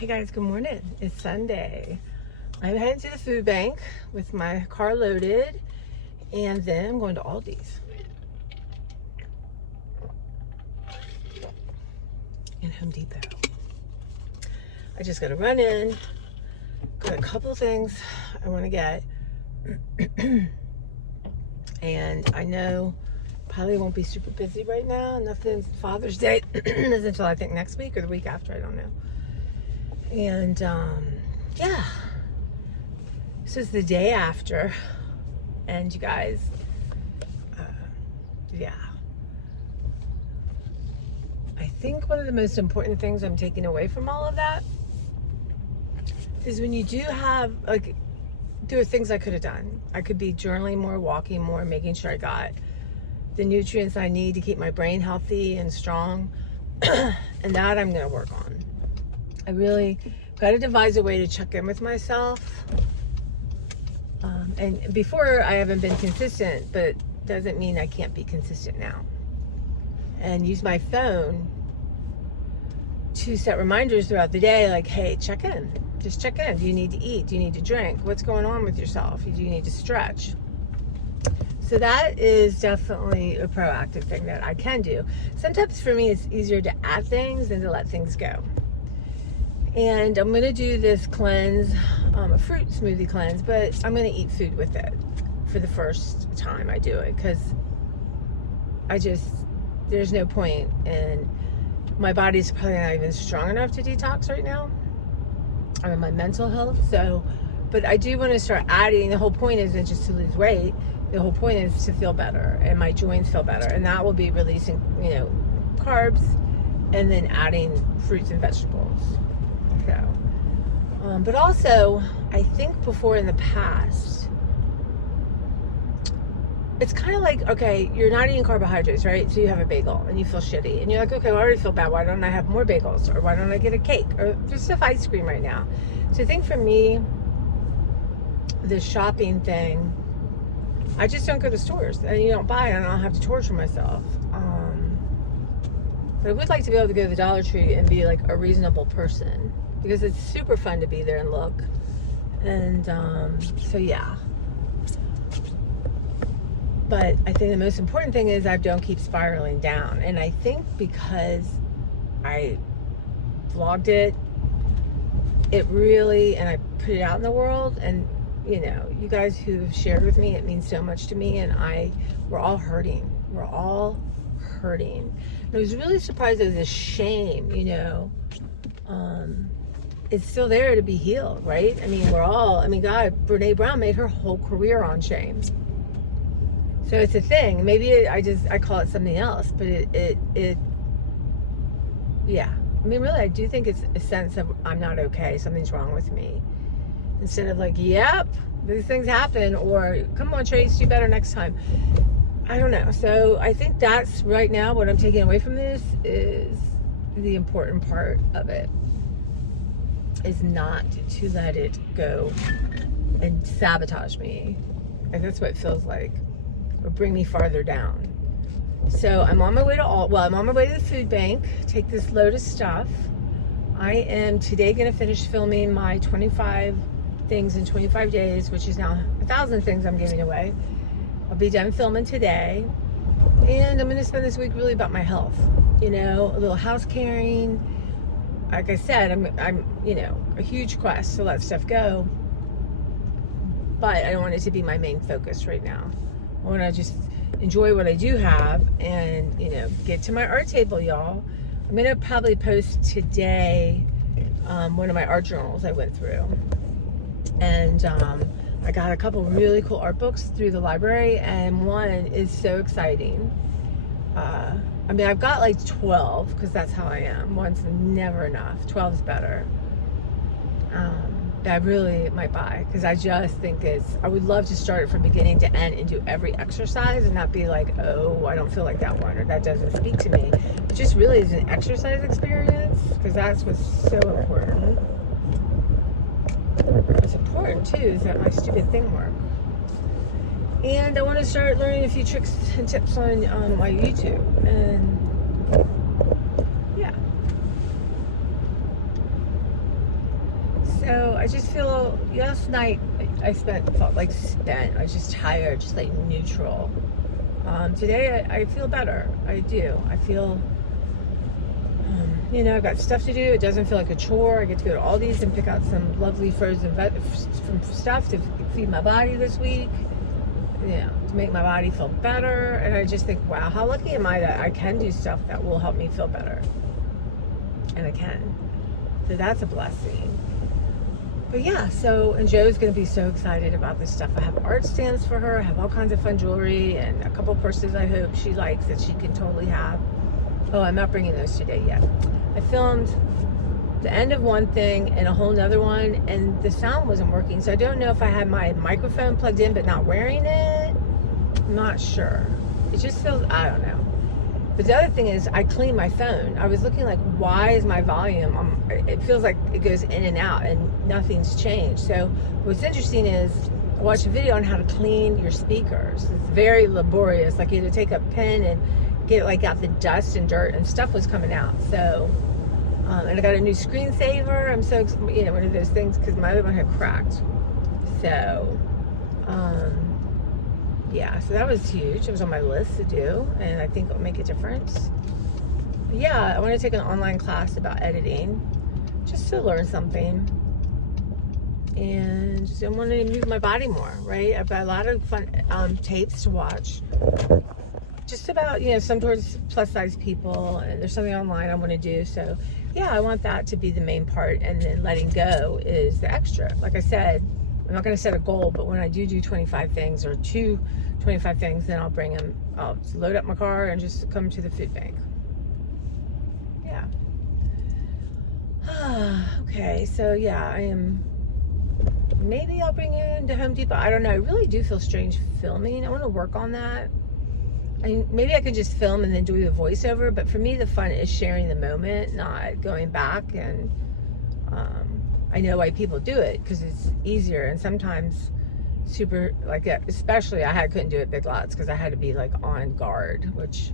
Hey guys, good morning. It's Sunday. I'm heading to the food bank with my car loaded, and then I'm going to ALDI's and Home Depot. I just gotta run in, got a couple things I want to get, and I know probably won't be super busy right now. Nothing. Father's Day isn't until I think next week or the week after, I don't know. And yeah, this is the day after, and you guys, yeah, I think one of the most important things I'm taking away from all of that is when you do have, like, there are things I could have done. I could be journaling more, walking more, making sure I got the nutrients I need to keep my brain healthy and strong, and that I'm going to work on. I really got to devise a way to check in with myself. And before, I haven't been consistent, but doesn't mean I can't be consistent now. And use my phone to set reminders throughout the day, like, hey, check in. Just check in. Do you need to eat? Do you need to drink? What's going on with yourself? Do you need to stretch? So that is definitely a proactive thing that I can do. Sometimes for me, it's easier to add things than to let things go. And I'm going to do this cleanse, a fruit smoothie cleanse, but I'm going to eat food with it for the first time I do it, because there's no point, and my body's probably not even strong enough to detox right now, or my mental health. So, but I do want to start adding. The whole point isn't just to lose weight. The whole point is to feel better, and my joints feel better, and that will be releasing, carbs, and then adding fruits and vegetables. So, but also, I think before in the past, it's kind of like, okay, you're not eating carbohydrates, right? So you have a bagel and you feel shitty, and you're like, okay, well, I already feel bad. Why don't I have more bagels? Or why don't I get a cake? Or just have ice cream right now. So I think for me, the shopping thing, I just don't go to stores, and you don't buy, and I don't have to torture myself. But I would like to be able to go to the Dollar Tree and be like a reasonable person, because it's super fun to be there and look. And so yeah. But I think the most important thing is I don't keep spiraling down. And I think because I vlogged it really, and I put it out in the world, and you guys who've shared with me, it means so much to me, and we're all hurting. We're all hurting. And I was really surprised at the shame, it's still there to be healed, right? I mean, God, Brene Brown made her whole career on shame. So it's a thing. Maybe I call it something else, but yeah. I mean, really, I do think it's a sense of I'm not okay, something's wrong with me. Instead of like, yep, these things happen, or come on, Trace, do better next time. I don't know. So I think that's right now what I'm taking away from this is the important part of it is not to let it go and sabotage me. And that's what it feels like, or bring me farther down. So I'm on my way to the food bank, take this load of stuff. I am today going to finish filming my 25 things in 25 days, which is now 1,000 things I'm giving away. I'll be done filming today, and I'm going to spend this week really about my health. A little house caring. Like I said, I'm a huge quest to let stuff go, but I don't want it to be my main focus right now. I want to just enjoy what I do have, and get to my art table, y'all. I'm going to probably post today one of my art journals I went through. And I got a couple really cool art books through the library, and one is so exciting. I've got like 12, because that's how I am. One's never enough. 12 is better. That I really might buy, because I just think I would love to start it from beginning to end and do every exercise, and not be like, oh, I don't feel like that one, or that doesn't speak to me. It just really is an exercise experience, because that's what's so important. What's important too is that my stupid thing works. And I want to start learning a few tricks and tips on my YouTube, and yeah. so I just feel, last night felt like spent. I was just tired, just like neutral. Today I feel better. I do. I feel, I've got stuff to do. It doesn't feel like a chore. I get to go to Aldi's and pick out some lovely frozen stuff to feed my body this week. To make my body feel better. And I just think, wow, how lucky am I that I can do stuff that will help me feel better. And I can. So that's a blessing. But yeah, and Joe's going to be so excited about this stuff. I have art stands for her. I have all kinds of fun jewelry and a couple purses I hope she likes that she can totally have. Oh, I'm not bringing those today yet. I filmed the end of one thing and a whole nother one, and the sound wasn't working. So I don't know if I had my microphone plugged in but not wearing it. I'm not sure. It just feels, I don't know. But the other thing is, I clean my phone. I was looking like, why is my volume? It feels like it goes in and out and nothing's changed. So what's interesting is, I watched a video on how to clean your speakers. It's very laborious. Like, you had to take a pen and get like out the dust and dirt, and stuff was coming out. So, and I got a new screensaver. I'm so, one of those things, because my other one had cracked. So, yeah, so that was huge. It was on my list to do, and I think it'll make a difference. But yeah, I want to take an online class about editing, just to learn something. And I want to move my body more, right? I've got a lot of fun tapes to watch. Just about, some towards plus size people, and there's something online I want to do. So yeah, I want that to be the main part, and then letting go is the extra. Like I said, I'm not going to set a goal, but when I do 25 things or 25 things, then I'll just load up my car and just come to the food bank. Yeah. Okay, so yeah, maybe I'll bring you into Home Depot. I don't know. I really do feel strange filming. I want to work on that. Maybe I could just film and then do the voiceover, but for me the fun is sharing the moment, not going back. And I know why people do it, because it's easier. And sometimes especially I couldn't do it Big Lots, because I had to be like on guard, which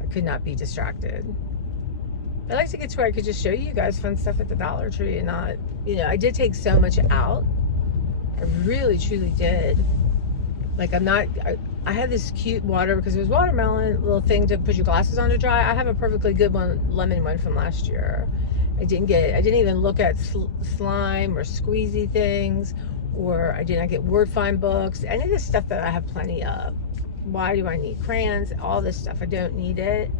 I could not be distracted. I like to get to where I could just show you guys fun stuff at the Dollar Tree and not, I did take so much out. I really truly did. Like, I had this cute water, because it was watermelon little thing to put your glasses on to dry. I have a perfectly good lemon one from last year. I didn't even look at slime or squeezy things, or I did not get word find books, any of this stuff that I have plenty of. Why do I need crayons? All this stuff, I don't need it.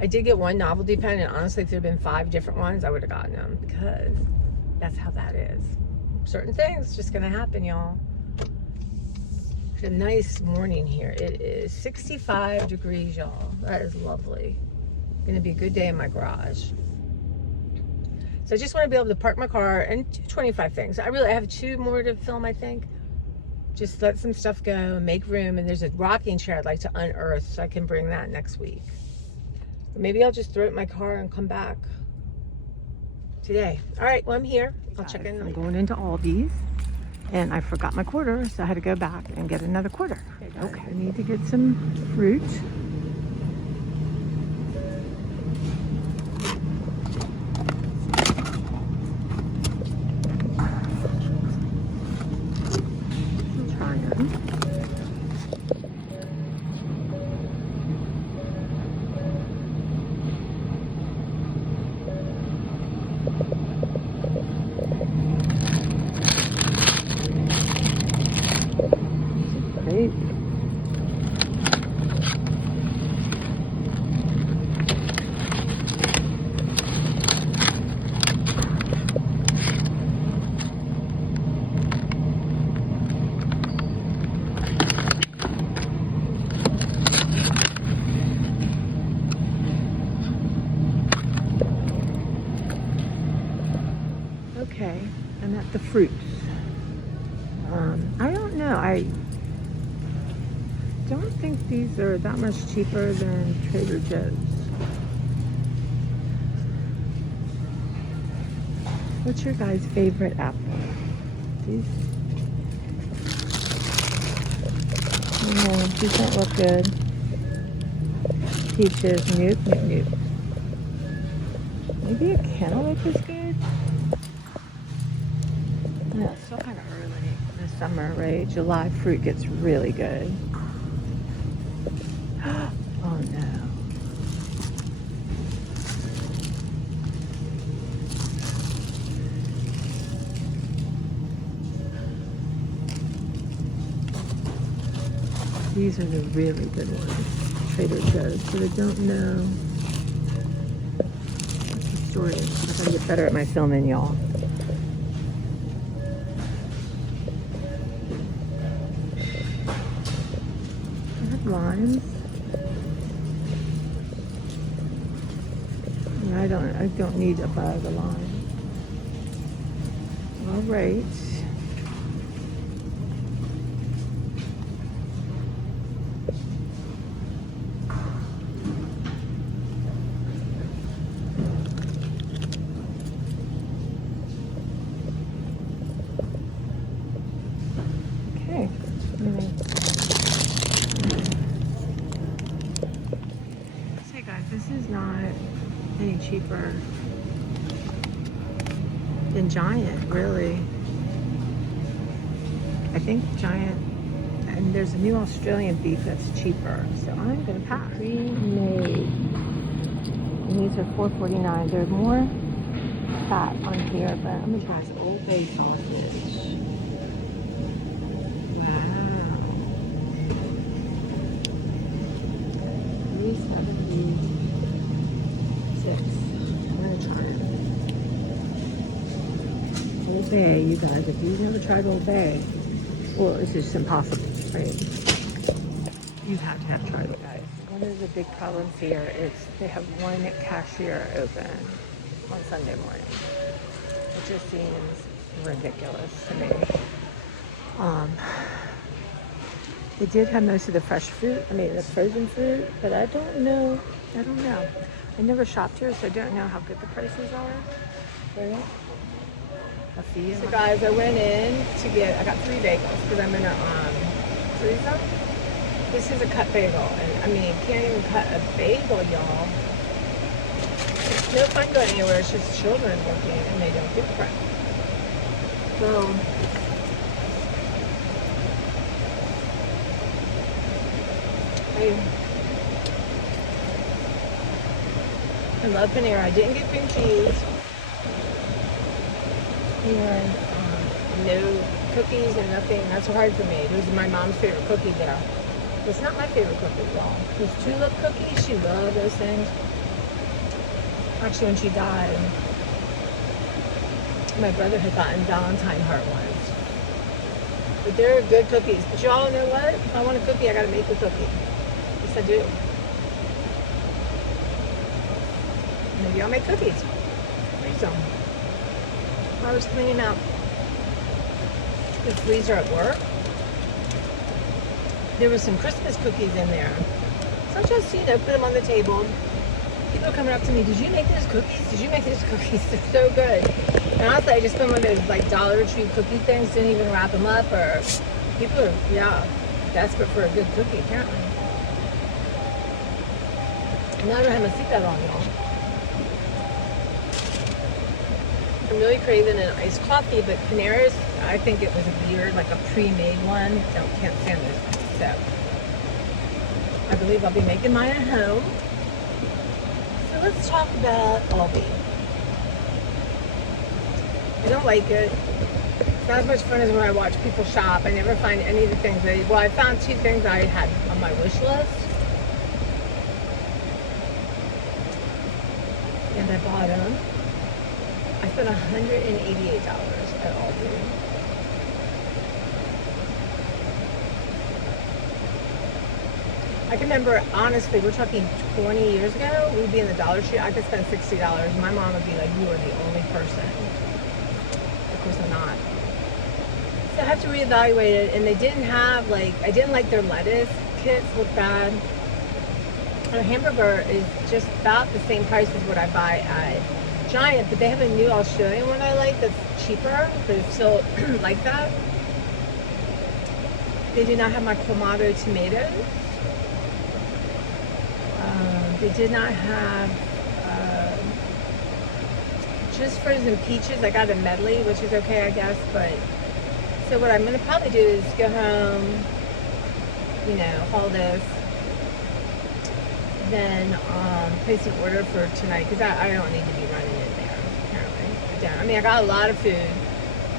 I did get one novelty pen, and honestly, if there had been 5 different ones, I would have gotten them, because that's how that is. Certain things just gonna happen, y'all. It's a nice morning here. It is 65 degrees, y'all. That is lovely. Gonna be a good day in my garage. So I just want to be able to park my car and do 25 things. I have 2 more to film, I think. Just let some stuff go and make room. And there's a rocking chair I'd like to unearth, so I can bring that next week. But maybe I'll just throw it in my car and come back today. All right, well, I'm here. I'll check in. I'm going into Aldi's, and I forgot my quarter, so I had to go back and get another quarter. Okay, I need to get some fruit. Okay, I'm at the fruits. I don't know. I don't think these are that much cheaper than Trader Joe's. What's your guys' favorite apple? These? No, these don't look good. Peaches, nope. Maybe a cantaloupe is good. Yeah, it's still kind of early in the summer, right? July fruit gets really good. Oh no. These are the really good ones. Trader Joe's, but I don't know what the story is. I gotta get better at my filming, y'all. I have limes. Yeah, I don't need a bag of limes. All right. Okay. Hey guys, this is not any cheaper than Giant, really. I think Giant, and there's a new Australian beef that's cheaper, so I'm gonna pass. Pre-made, and these are $4.49. There's more fat on here, but I'm gonna try this Old Bay sausage. Wow, $3.76. I'm gonna try it. Old Bay, you guys, if you've never tried Old Bay, well, it's just impossible, right? You have to have tried it, guys. One of the big problems here is they have one cashier open on Sunday morning. It just seems ridiculous to me. They did have most of the fresh fruit, the frozen fruit, but I don't know. I never shopped here, so I don't know how good the prices are. Right? So guys, I went in to I got 3 bagels because I'm gonna freeze them. This is a cut bagel, and can't even cut a bagel, y'all. It's no fun going anywhere. It's just children working, and they don't give a crap. So I love Panera. I didn't get cream cheese. And no cookies and nothing. That's hard for me. This is my mom's favorite cookie there. It's not my favorite cookie, y'all. Those tulip cookies, she loved those things. Actually, when she died, my brother had gotten Valentine heart ones. But they're good cookies. But y'all know what? If I want a cookie, I gotta make the cookie. Yes, I do. Maybe I'll make cookies. Freeze them. I was cleaning out the freezer at work. There were some Christmas cookies in there. So I just, put them on the table. People are coming up to me, did you make those cookies? Did you make those cookies? They're so good. And honestly, I just put one of those Dollar Tree cookie things, didn't even wrap them up, or people are, desperate for a good cookie, apparently. Now I don't have my seatbelt on, y'all. I'm really craving an iced coffee, but Panera's, I think it was weird, like a pre-made one. Can't stand this. So, I believe I'll be making mine at home. So let's talk about ALDI. I don't like it. It's not as much fun as when I watch people shop. I never find any of the things I found 2 things I had on my wish list. And I bought them. I spent $188 at ALDI. I can remember, honestly, we're talking 20 years ago, we'd be in the Dollar Tree, I could spend $60. My mom would be like, you are the only person. Of course I'm not. So I have to reevaluate it, and they didn't have, I didn't like their lettuce kits, looked bad. Their hamburger is just about the same price as what I buy at Giant, but they have a new Australian one I like that's cheaper, but it's still like that. They did not have my Clamato tomatoes. They did not have just frozen peaches. I got a medley, which is okay, I guess. But so what I'm going to probably do is go home, you know, haul this, then place an order for tonight, because I don't need to be running in there, apparently. I don't. I mean, I got a lot of food.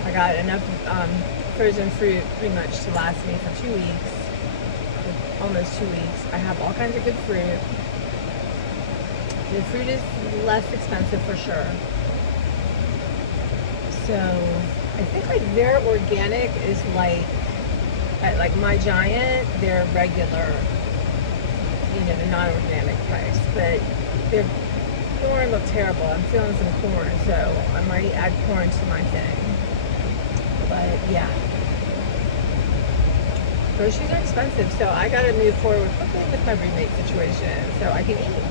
I got enough frozen fruit pretty much to last me for 2 weeks, almost 2 weeks. I have all kinds of good fruit. The fruit is less expensive for sure. So I think like their organic is like at like My Giant, their regular, you know, the non-organic price. But their corn looked terrible. I'm feeling some corn, so I might add corn to my thing. But yeah, groceries are expensive, so I gotta move forward quickly with my roommate situation so I can eat.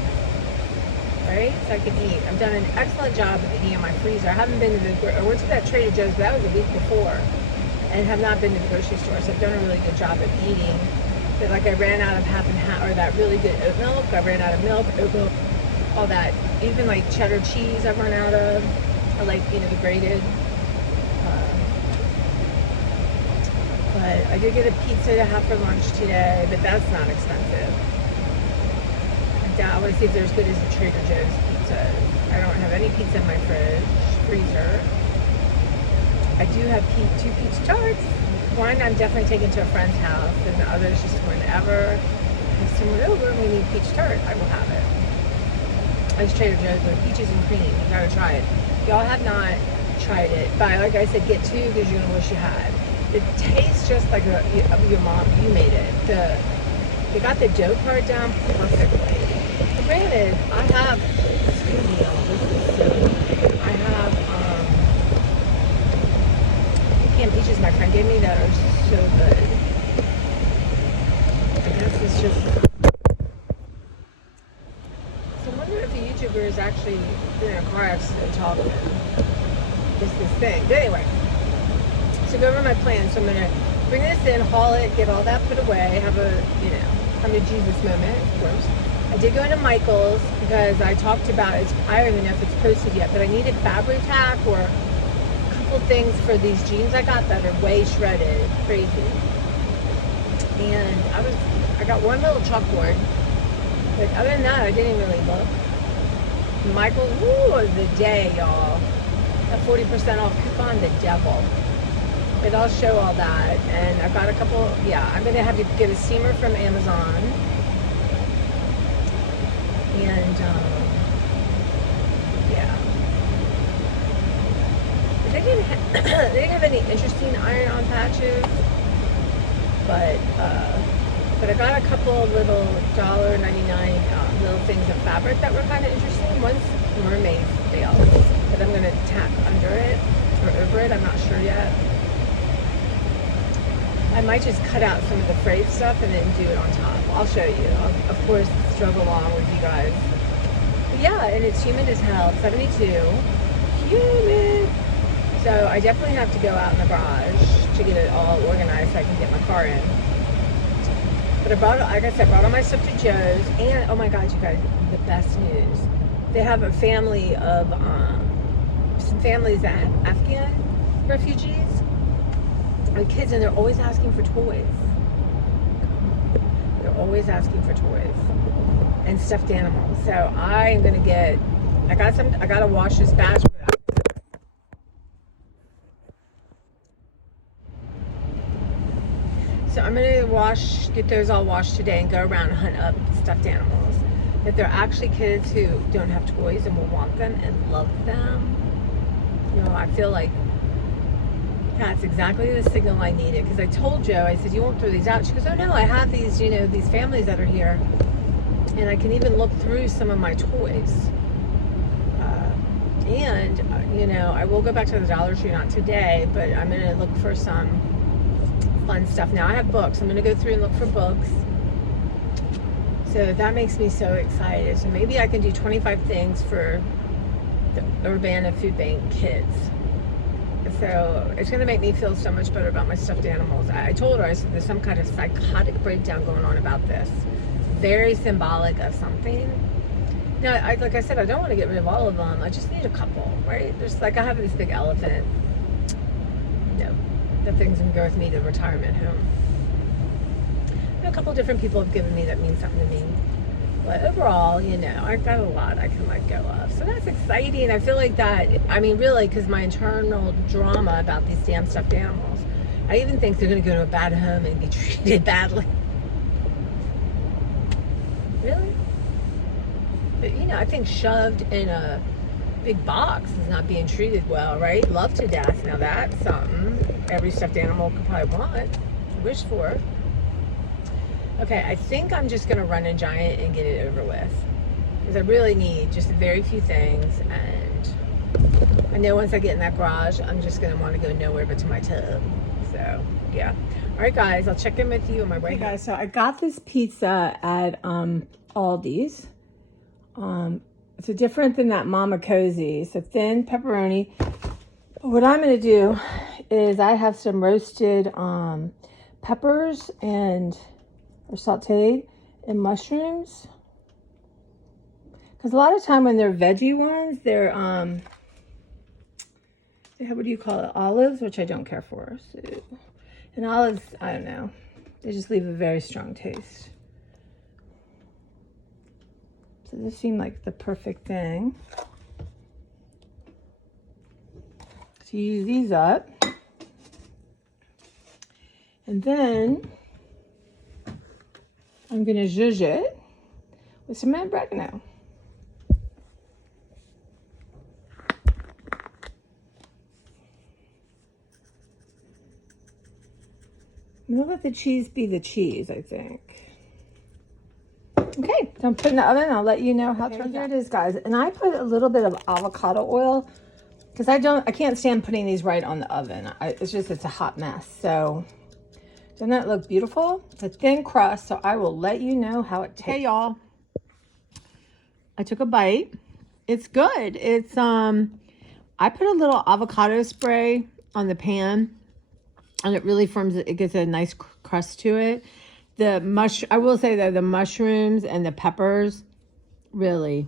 Right? So I can eat. I've done an excellent job of eating in my freezer. I haven't been to I went to that Trader Joe's, but that was a week before, and have not been to the grocery store, so I've done a really good job of eating. But like I ran out of half and half, or that really good oat milk. I ran out of milk, oat milk, all that. Even like cheddar cheese I've run out of. I like, you know, the grated. But I did get a pizza to have for lunch today, but that's not expensive. I want to see if they're as good as the Trader Joe's pizza. I don't have any pizza in my freezer. I do have 2 pizza tarts. One I'm definitely taking to a friend's house, and the other is just whenever have someone over and we need peach tart, I will have it. It's Trader Joe's with peaches and cream. You gotta try it. Y'all have not tried it, but like I said, get 2 because you're gonna wish you had. It tastes just like your mom. You made it. You got the dough part down perfectly. But granted, I have, excuse me, y'all, this is so, I have canned peaches my friend gave me that are so good. I guess it's just, so I wonder if a YouTuber is actually in a car accident talking. It's this thing. But anyway, so go over my plan. So I'm going to bring this in, haul it, get all that put away, have a, you know, come to Jesus moment, of course. I did go into Michael's because I talked about it. I don't even know if it's posted yet, but I needed fabric tack or a couple things for these jeans I got that are way shredded, crazy. And I got one little chalkboard, but other than that, I didn't really look. Michael's, ooh, the day, y'all. A 40% off coupon, the devil. But I'll show all that. And I've got a couple, yeah, I'm going to have to get a steamer from Amazon. And, yeah. But they didn't have any interesting iron-on patches. But I got a couple little $1.99 little things of fabric that were kind of interesting. One's mermaid veil that I'm going to tack under it or over it. I'm not sure yet. I might just cut out some of the frayed stuff and then do it on top. I'll show you. I'll, of course, struggle along with you guys. But yeah, and it's humid as hell. 72. Humid. So I definitely have to go out in the garage to get it all organized so I can get my car in. But I brought, like I said, brought all my stuff to Joe's. And, oh my God, you guys, the best news. They have a family of, some families that have Afghan refugees. The kids, and they're always asking for toys. They're always asking for toys and stuffed animals. So I'm gonna get, I gotta wash this batch. So I'm gonna get those all washed today and go around and hunt up stuffed animals. If they're actually kids who don't have toys and will want them and love them, you know, I feel like that's exactly the signal I needed. Because I told Joe, I said, you won't throw these out. She goes, oh no, I have these, you know, these families that are here. And I can even look through some of my toys. You know, I will go back to the Dollar Tree, not today, but I'm going to look for some fun stuff. Now I have books. I'm going to go through and look for books. So that makes me so excited. So maybe I can do 25 things for the Urbana Food Bank kids. So it's going to make me feel so much better about my stuffed animals. I told her, I said, there's some kind of psychotic breakdown going on about this. Very symbolic of something. No, like I said, I don't want to get rid of all of them. I just need a couple, right? There's like, I have this big elephant. No, that thing's gonna go with me to the retirement home. And a couple different people have given me that means something to me. But overall, you know, I've got a lot I can let go of. So that's exciting. I feel like that, I mean, really, because my internal drama about these damn stuffed animals, I even think they're going to go to a bad home and be treated badly. Really? But, you know, I think shoved in a big box is not being treated well, right? Loved to death. Now that's something every stuffed animal could probably want, wish for. Okay, I think I'm just going to run a giant and get it over with. Because I really need just very few things. And I know once I get in that garage, I'm just going to want to go nowhere but to my tub. So, yeah. All right, guys, I'll check in with you on my way home. Guys, so I got this pizza at ALDI's. It's different than that Mama Cozy. It's a thin pepperoni. What I'm going to do is I have some roasted peppers and... or sauteed and mushrooms, because a lot of time when they're veggie ones, they're they have, what do you call it, olives, which I don't care for. So, and olives, I don't know, they just leave a very strong taste. So this seemed like the perfect thing to use these up. And then I'm going to zhuzh it with some oregano. I'm going to let the cheese be the cheese, I think. Okay, so I'm putting in the oven. I'll let you know how it turns out. Here it is, guys. And I put a little bit of avocado oil because I can't stand putting these right on the oven. It's a hot mess. So doesn't that look beautiful? It's a thin crust, so I will let you know how it tastes. Hey, y'all. I took a bite. It's good. It's, I put a little avocado spray on the pan, and it really it gets a nice crust to it. I will say that the mushrooms and the peppers really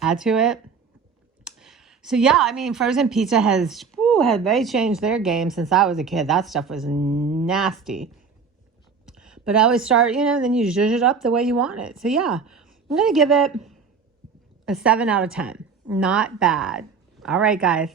add to it. So yeah, I mean, frozen pizza had they changed their game since I was a kid. That stuff was nasty. But I always start, you know, then you zhuzh it up the way you want it. So yeah, I'm going to give it a 7 out of 10. Not bad. All right, guys.